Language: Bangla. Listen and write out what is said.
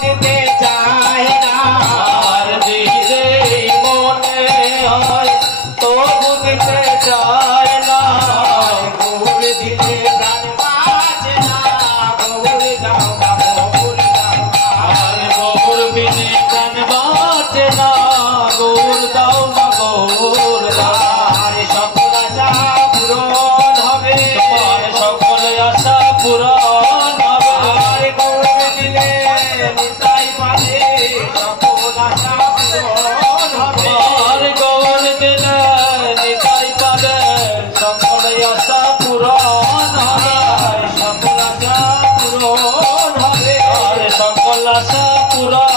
দিতে চায় না আর দিলে মনে হয় তবু দিতে চায় না গৌর দিলে প্রাণ বাঁচে না গৌর দাও না গৌর দাও না আর গৌর বিনে প্রাণ বাঁচে না গৌর দাও না গৌর দাও আর সকল আশা পূরণ হবে আর সকল আশা পূরণ হবে আর গৌর দিলে নিতাই পাবে সকল আশা পূরণ হবে আর গৌর দিলে নিতাই পাবে সকল আশা পূরণ হবে সকল আশা পূরণ হবে আর সকল আশা পূরণ